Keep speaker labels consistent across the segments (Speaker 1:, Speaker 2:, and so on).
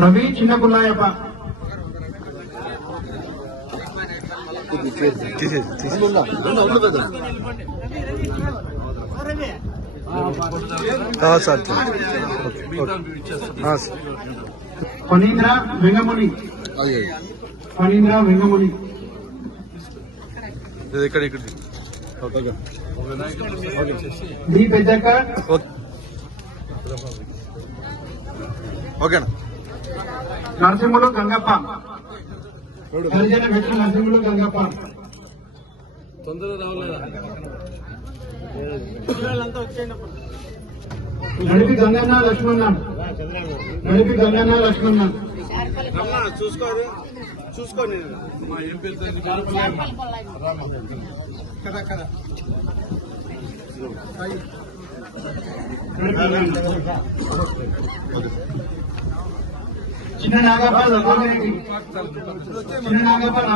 Speaker 1: రవి చిన్నపుల్లాయప్ప
Speaker 2: తీసేది తీసేది ఆ, సార్ ఓకే ఓకే ఆ, సార్
Speaker 1: ఫణీంద్ర వెంగముని ఫణీంద్ర వెంగముని
Speaker 2: ఇది ఇక్కడ ఇక్కడ
Speaker 1: డి పెద్దక్క
Speaker 2: ఓకే ఓకేనా?
Speaker 1: నరసింహులు గంగప్ప. హరిజన వెట్టు నరసింహులు గంగప్ప. నడిపి గంగన్న లక్ష్మణ నడిపి గంగన్న లక్ష్మణ
Speaker 3: చూసుకోరు. చూసుకోని
Speaker 1: చిన్న నాగప్ప నాగిరెడ్డి చిన్న నాగపాల్ నాగిరెడ్డి
Speaker 3: చిన్న నాగపాల్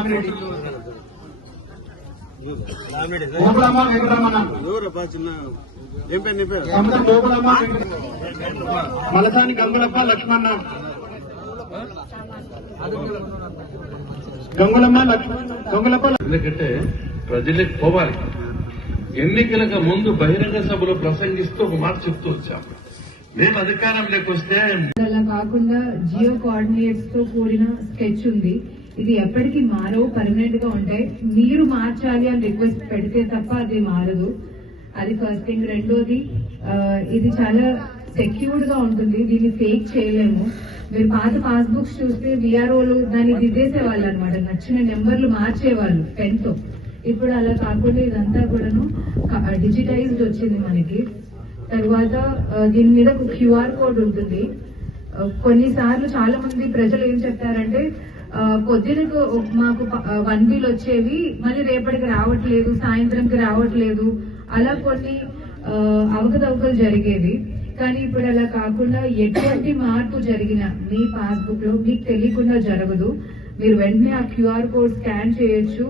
Speaker 3: పేరు నీ పేరు
Speaker 1: సముద్రం మలసాని గంగులప్ప లక్ష్మణ. గంగులమ్మ లక్ష్మణ. గంగులప్ప
Speaker 4: ఎందుకంటే ప్రజలకు పోవాలి. ఎన్నికలకు ముందు బహిరంగ సభలో ప్రసంగిస్తూ ఒక మాట చెప్తూ వచ్చాం. మేము అధికారంలోకి వస్తే
Speaker 5: అలా కాకుండా జియో కోఆర్డినేట్స్తో కూడిన స్కెచ్ ఉంది. ఇది ఎప్పటికీ మారవు పర్మనెంట్గా ఉంటాయి. మీరు మార్చాలి అని రిక్వెస్ట్ పెడితే తప్ప అది మారదు. అది ఫస్ట్ థింగ్ రెండోది ఇది చాలా సెక్యూర్డ్గా ఉంటుంది. దీన్ని ఫేక్ చేయలేము. మీరు పాత పాస్బుక్స్ చూస్తే విఆర్ఓలు దాన్ని దిద్దేసేవాళ్ళు అనమాట నచ్చిన నెంబర్లు మార్చేవాళ్ళు పెన్తో ఇప్పుడు అలా కాకుండా ఇదంతా కూడాను డిజిటైజ్డ్ వచ్చింది మనకి. తర్వాత దీని మీద ఒక క్యూఆర్ కోడ్ ఉంటుంది. కొన్నిసార్లు చాలా మంది ప్రజలు ఏం చెప్తారంటే పొద్దునకు మాకు వన్ బిల్ వచ్చేవి మళ్ళీ రేపటికి రావట్లేదు సాయంత్రంకి రావట్లేదు. అలా కొన్ని అవకతవకలు జరిగేవి. కానీ ఇప్పుడు అలా కాకుండా ఎటువంటి మార్పు జరిగినా మీ పాస్బుక్లో మీకు తెలియకుండా జరగదు. మీరు వెంటనే ఆ క్యూఆర్ కోడ్ స్కాన్ చేయొచ్చు.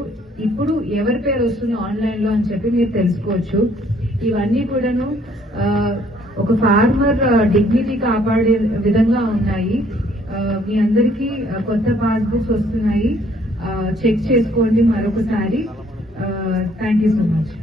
Speaker 5: ఇప్పుడు ఎవరి పేరు వస్తుంది ఆన్లైన్లో అని చెప్పి మీరు తెలుసుకోవచ్చు. ఇవన్నీ కూడాను ఒక ఫార్మర్ డిగ్నిటీ కాపాడే విధంగా ఉన్నాయి. మీ అందరికీ కొత్త పాస్బుక్స్ వస్తున్నాయి. చెక్ చేసుకోండి మరొకసారి. Thank you so much.